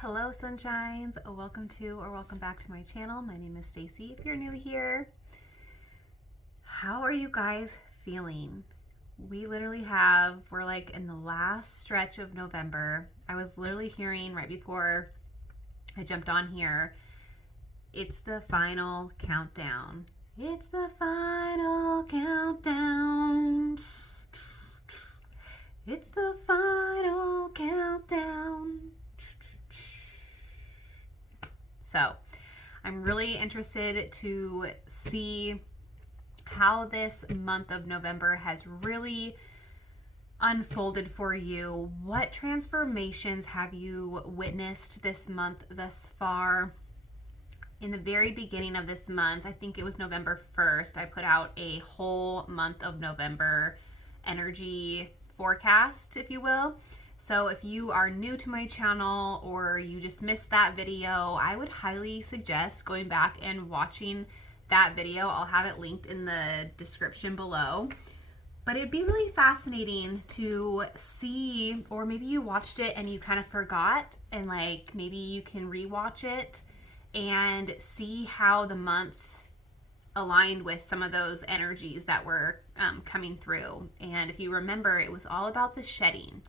Hello sunshines, welcome to or welcome back to my channel. My name is Stacy if you're new here. How are you guys feeling? We're like in the last stretch of November. I was literally hearing right before I jumped on here, it's the final countdown. It's the final countdown. It's the final countdown. So I'm really interested to see how this month of November has really unfolded for you. What transformations have you witnessed this month thus far? In the very beginning of this month, I think it was November 1st, I put out a whole month of November energy forecast, if you will. So if you are new to my channel or you just missed that video, I would highly suggest going back and watching that video. I'll have it linked in the description below. But it'd be really fascinating to see, or maybe you watched it and you kind of forgot, and like maybe you can rewatch it and see how the month aligned with some of those energies that were coming through. And if you remember, it was all about the shedding.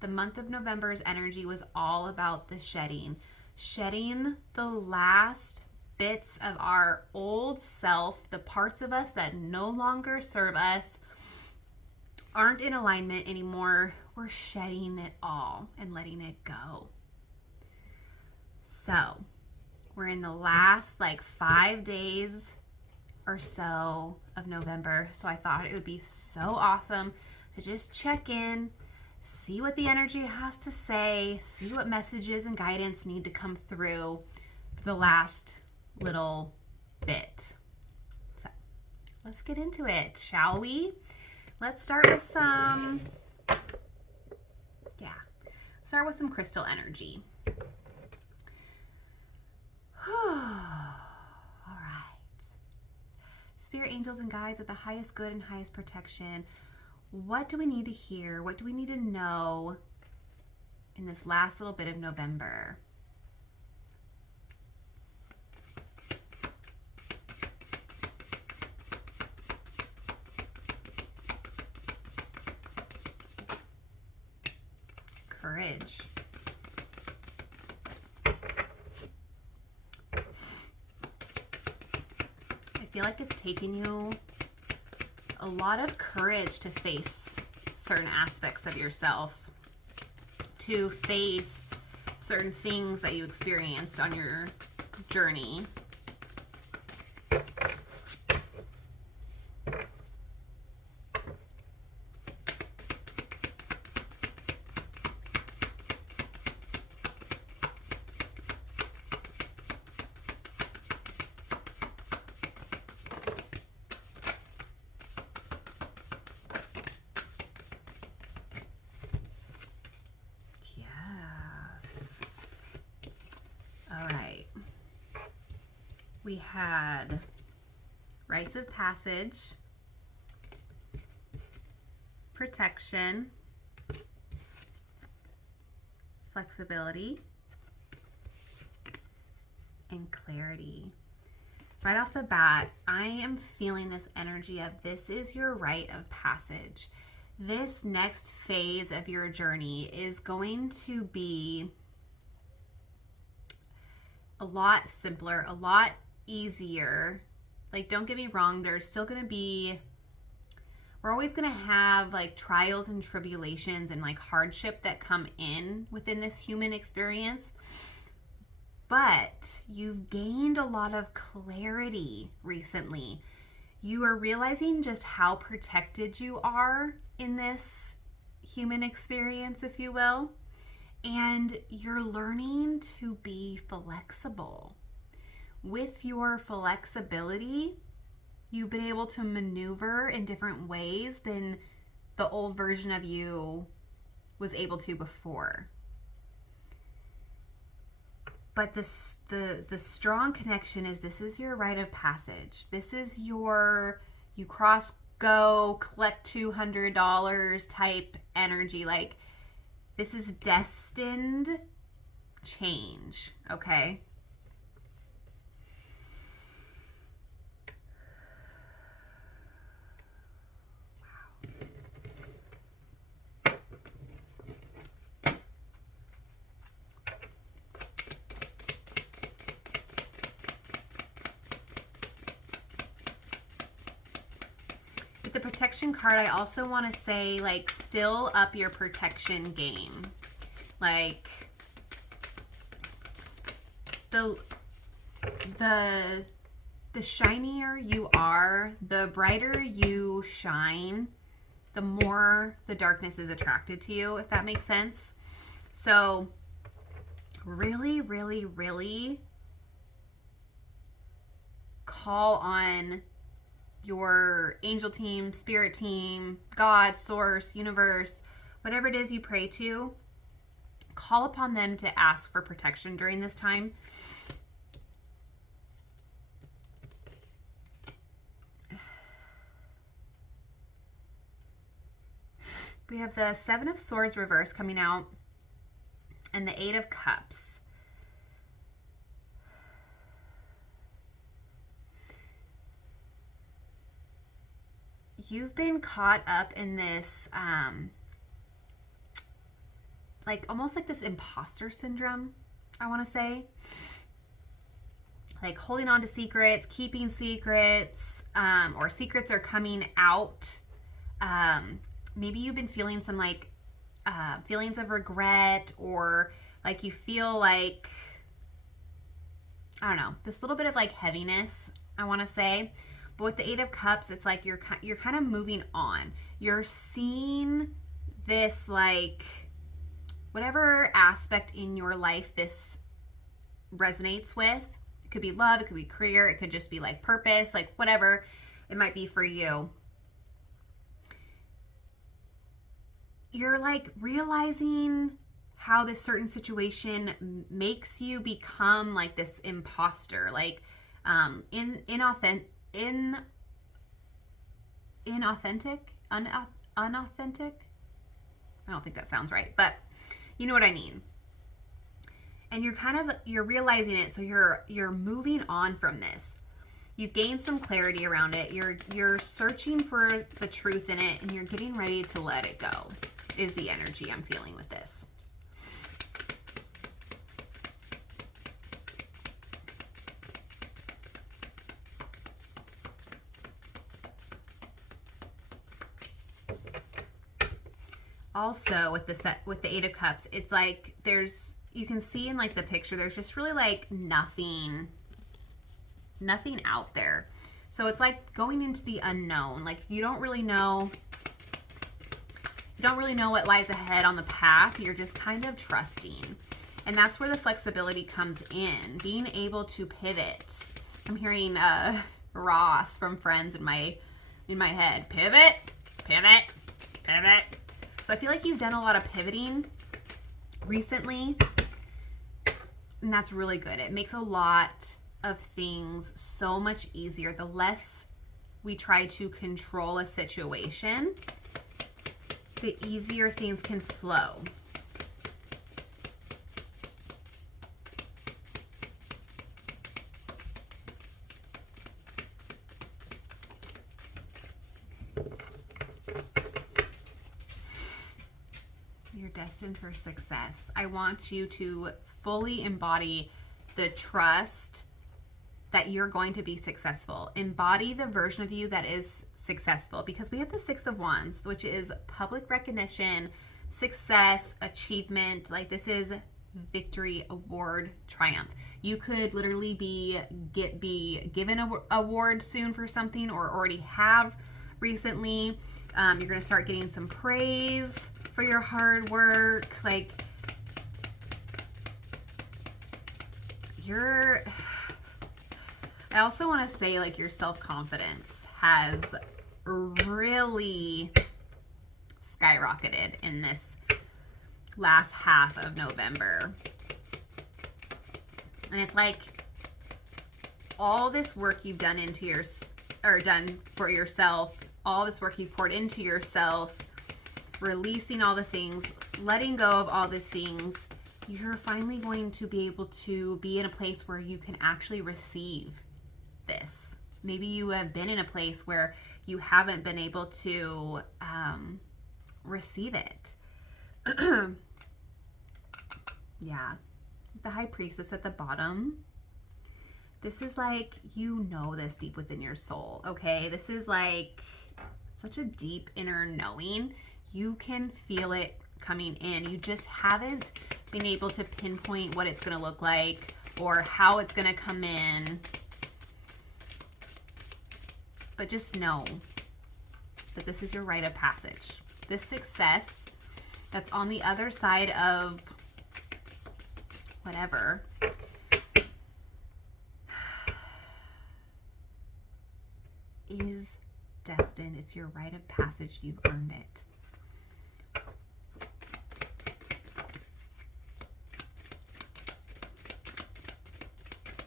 The month of November's energy was all about the shedding the last bits of our old self, the parts of us that no longer serve us, aren't in alignment anymore. We're shedding it all and letting it go. So we're in the last like 5 days or so of November. So I thought it would be so awesome to just check in, see what the energy has to say, see what messages and guidance need to come through for the last little bit. So let's get into it, shall we? Let's start with some crystal energy. All right. Spirit, angels, and guides of the highest good and highest protection. What do we need to hear? What do we need to know in this last little bit of November? Courage. I feel like it's taken you a lot of courage to face certain aspects of yourself, to face certain things that you experienced on your journey. All right, we had rites of passage, protection, flexibility, and clarity. Right off the bat, I am feeling this energy of this is your rite of passage. This next phase of your journey is going to be a lot simpler, a lot easier. Like, don't get me wrong, there's still going to be, we're always going to have like trials and tribulations and like hardship that come in within this human experience. But you've gained a lot of clarity recently. You are realizing just how protected you are in this human experience, if you will. And you're learning to be flexible. With your flexibility, you've been able to maneuver in different ways than the old version of you was able to before. But the strong connection is this is your rite of passage. This is your, you cross, go, collect $200 type energy. Like, this is destined change, okay? The protection card, I also want to say, like, still up your protection game. Like, the shinier you are, the brighter you shine, the more the darkness is attracted to you, if that makes sense. So really, really, really call on your angel team, spirit team, God, source, universe, whatever it is you pray to, call upon them to ask for protection during this time. We have the Seven of Swords reverse coming out and the Eight of Cups. You've been caught up in this, like almost like this imposter syndrome, I want to say. Like holding on to secrets, keeping secrets, or secrets are coming out. Maybe you've been feeling some like feelings of regret, or like you feel like, I don't know, this little bit of like heaviness, I want to say. But with the Eight of Cups, it's like you're kind of moving on. You're seeing this, like, whatever aspect in your life this resonates with. It could be love, it could be career, it could just be life purpose, like whatever it might be for you. You're like realizing how this certain situation makes you become like this imposter, like unauthentic, I don't think that sounds right, but you know what I mean. And you're realizing it, so you're moving on from this. You've gained some clarity around it. You're searching for the truth in it, and you're getting ready to let it go, is the energy I'm feeling with this. Also with the Eight of Cups, it's like you can see in like the picture, there's just really like nothing out there. So it's like going into the unknown. Like you don't really know what lies ahead on the path. You're just kind of trusting. And that's where the flexibility comes in, being able to pivot. I'm hearing Ross from Friends in my head. Pivot, pivot, pivot. So I feel like you've done a lot of pivoting recently, and that's really good. It makes a lot of things so much easier. The less we try to control a situation, the easier things can flow. You're destined for success. I want you to fully embody the trust that you're going to be successful. Embody the version of you that is successful, because we have the Six of Wands, which is public recognition, success, achievement. Like this is victory, award, triumph. You could literally be given an award soon for something, or already have recently. You're going to start getting some praise for your hard work. Like I also want to say, like, your self-confidence has really skyrocketed in this last half of November. And it's like all this work you've done done for yourself, all this work you've poured into yourself, releasing all the things, letting go of all the things, you're finally going to be able to be in a place where you can actually receive this. Maybe you have been in a place where you haven't been able to receive it. Yeah. The High Priestess at the bottom. This is like, you know this deep within your soul, okay? This is like such a deep inner knowing. You can feel it coming in. You just haven't been able to pinpoint what it's going to look like or how it's going to come in. But just know that this is your rite of passage. This success that's on the other side of whatever is destined. It's your rite of passage. You've earned it.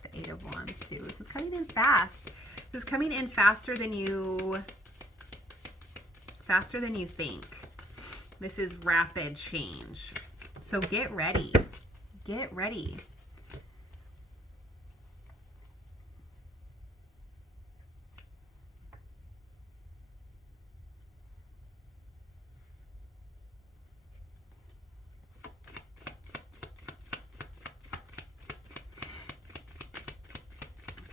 The Eight of Wands too. This is coming in fast. This is coming in faster than you think. This is rapid change. So get ready. Get ready.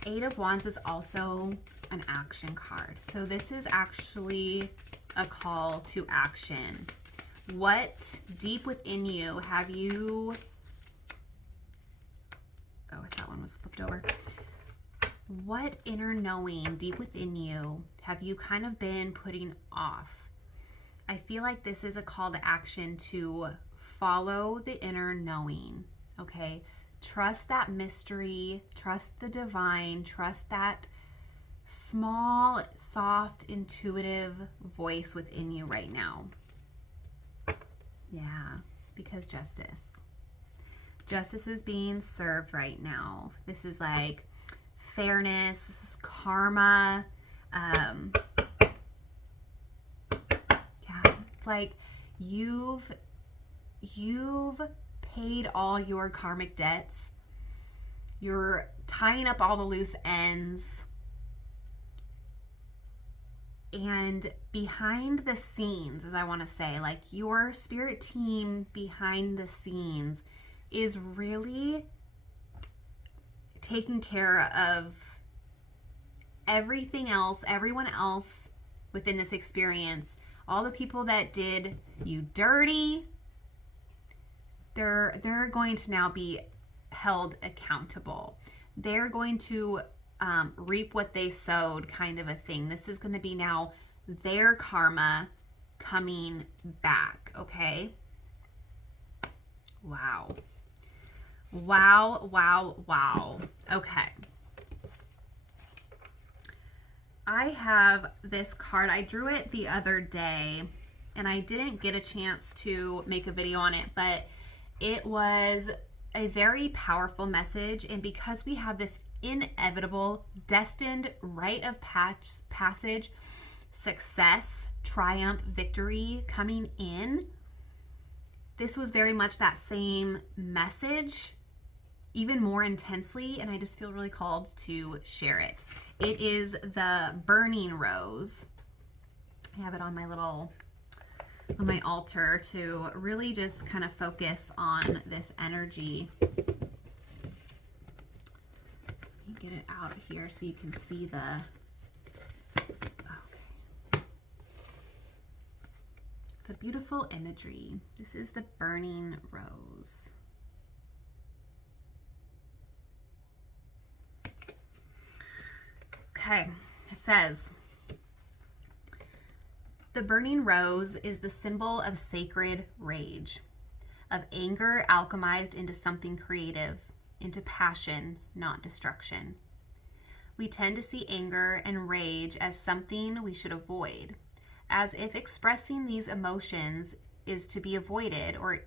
Eight of Wands is also an action card. So this is actually a call to action. What deep within you have you... Oh, that one was flipped over. What inner knowing deep within you have you kind of been putting off? I feel like this is a call to action to follow the inner knowing, okay? Trust that mystery, trust the divine, trust that small, soft, intuitive voice within you right now. Yeah, because justice. Justice is being served right now. This is like fairness, this is karma. Yeah, it's like you've paid all your karmic debts. You're tying up all the loose ends. And behind the scenes, as I want to say, like your spirit team behind the scenes is really taking care of everything else, everyone else within this experience. All the people that did you dirty, they're going to now be held accountable. They're going to reap what they sowed, kind of a thing. This is going to be now their karma coming back, okay? Wow. Wow, wow, wow. Okay. I have this card. I drew it the other day, and I didn't get a chance to make a video on it, but it was a very powerful message. And because we have this inevitable, destined rite of passage, success, triumph, victory coming in, this was very much that same message, even more intensely, and I just feel really called to share it. It is the Burning Rose. I have it on my my altar to really just kind of focus on this energy. Let me get it out here so you can see the... The beautiful imagery. This is the Burning Rose. Okay, it says, the burning rose is the symbol of sacred rage, of anger alchemized into something creative, into passion, not destruction. We tend to see anger and rage as something we should avoid, as if expressing these emotions is to be avoided or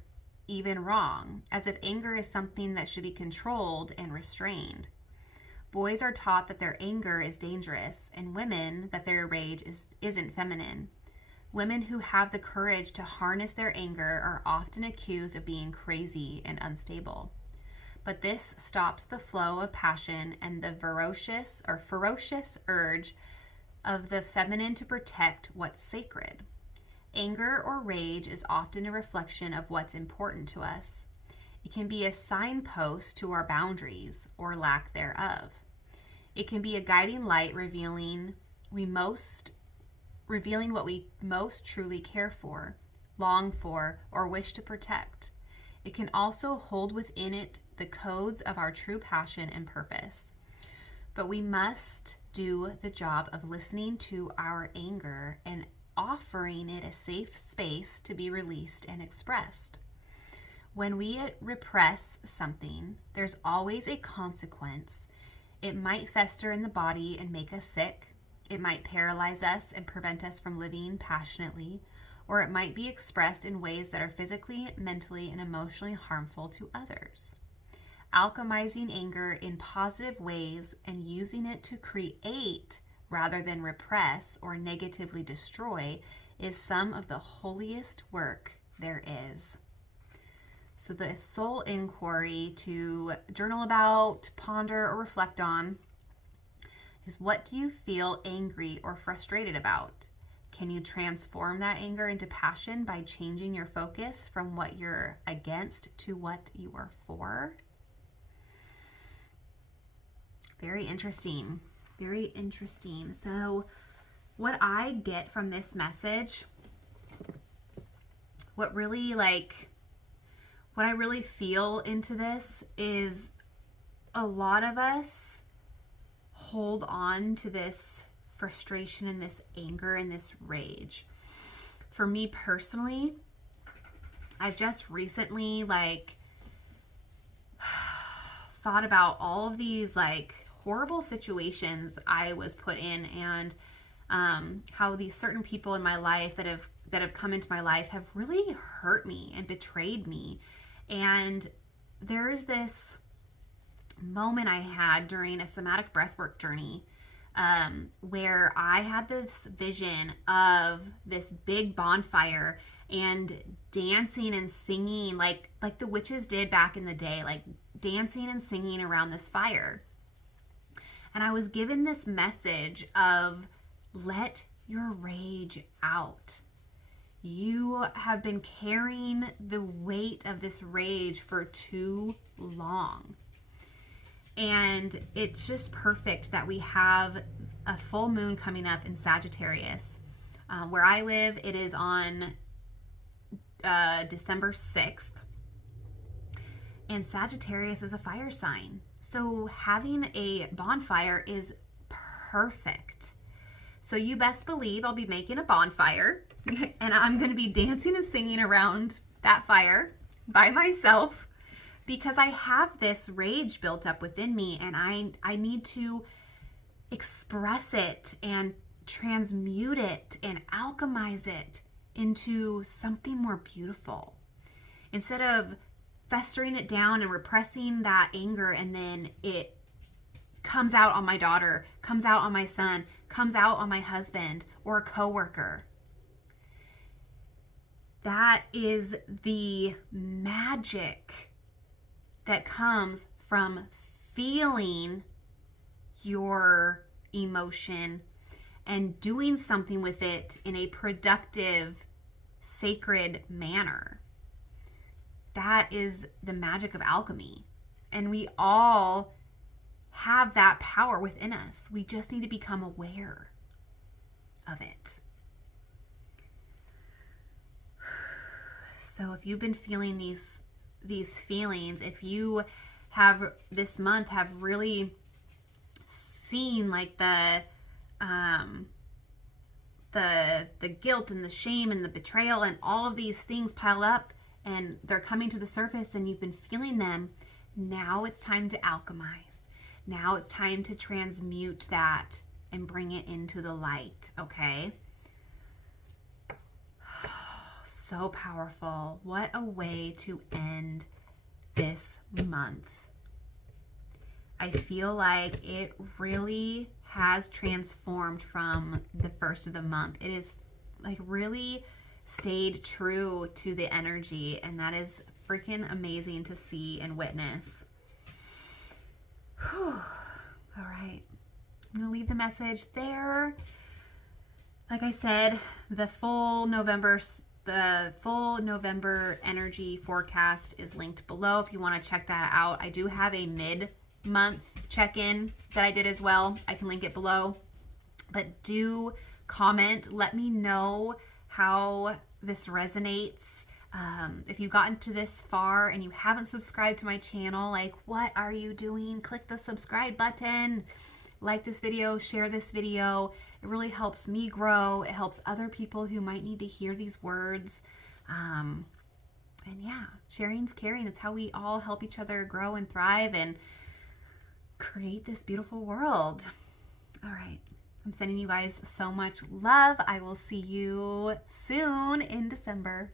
even wrong, as if anger is something that should be controlled and restrained. Boys are taught that their anger is dangerous, and women that their rage isn't feminine. Women who have the courage to harness their anger are often accused of being crazy and unstable. But this stops the flow of passion and the ferocious urge of the feminine to protect what's sacred. Anger or rage is often a reflection of what's important to us. It can be a signpost to our boundaries or lack thereof. It can be a guiding light revealing what we most truly care for, long for, or wish to protect. It can also hold within it the codes of our true passion and purpose. But we must do the job of listening to our anger and offering it a safe space to be released and expressed. When we repress something, there's always a consequence. It might fester in the body and make us sick. It might paralyze us and prevent us from living passionately, or it might be expressed in ways that are physically, mentally, and emotionally harmful to others. Alchemizing anger in positive ways and using it to create rather than repress or negatively destroy is some of the holiest work there is. So the soul inquiry to journal about, ponder, or reflect on is, what do you feel angry or frustrated about? Can you transform that anger into passion by changing your focus from what you're against to what you are for? Very interesting. Very interesting. So what I get from this message, what I really feel into this is a lot of us hold on to this frustration and this anger and this rage. For me personally, I've just recently thought about all of these horrible situations I was put in, and how these certain people in my life that have come into my life have really hurt me and betrayed me. And there's this moment I had during a somatic breathwork journey where I had this vision of this big bonfire and dancing and singing like the witches did back in the day, like dancing and singing around this fire. And I was given this message of, let your rage out. You have been carrying the weight of this rage for too long. And it's just perfect that we have a full moon coming up in Sagittarius. Where I live, it is on December 6th. And Sagittarius is a fire sign. So having a bonfire is perfect. So you best believe I'll be making a bonfire and I'm going to be dancing and singing around that fire by myself, because I have this rage built up within me and I need to express it and transmute it and alchemize it into something more beautiful. Instead of festering it down and repressing that anger, and then it comes out on my daughter, comes out on my son, comes out on my husband or a coworker. That is the magic that comes from feeling your emotion and doing something with it in a productive, sacred manner. That is the magic of alchemy. And we all have that power within us. We just need to become aware of it. So if you've been feeling these feelings, if you have this month have really seen the guilt and the shame and the betrayal and all of these things pile up and they're coming to the surface and you've been feeling them, now it's time to alchemize. Now it's time to transmute that and bring it into the light, okay? So powerful. What a way to end this month. I feel like it really has transformed from the first of the month. It is like really stayed true to the energy, and that is freaking amazing to see and witness. Whew. All right, I'm gonna leave the message there. Like I said, the full November energy forecast is linked below if you want to check that out. I do have a mid-month check-in that I did as well. I can link it below. But do comment, let me know how this resonates. If you've gotten to this far and you haven't subscribed to my channel, like, what are you doing? Click the subscribe button. Like this video, share this video. It really helps me grow. It helps other people who might need to hear these words. And yeah, sharing's caring. It's how we all help each other grow and thrive and create this beautiful world. All right. I'm sending you guys so much love. I will see you soon in December.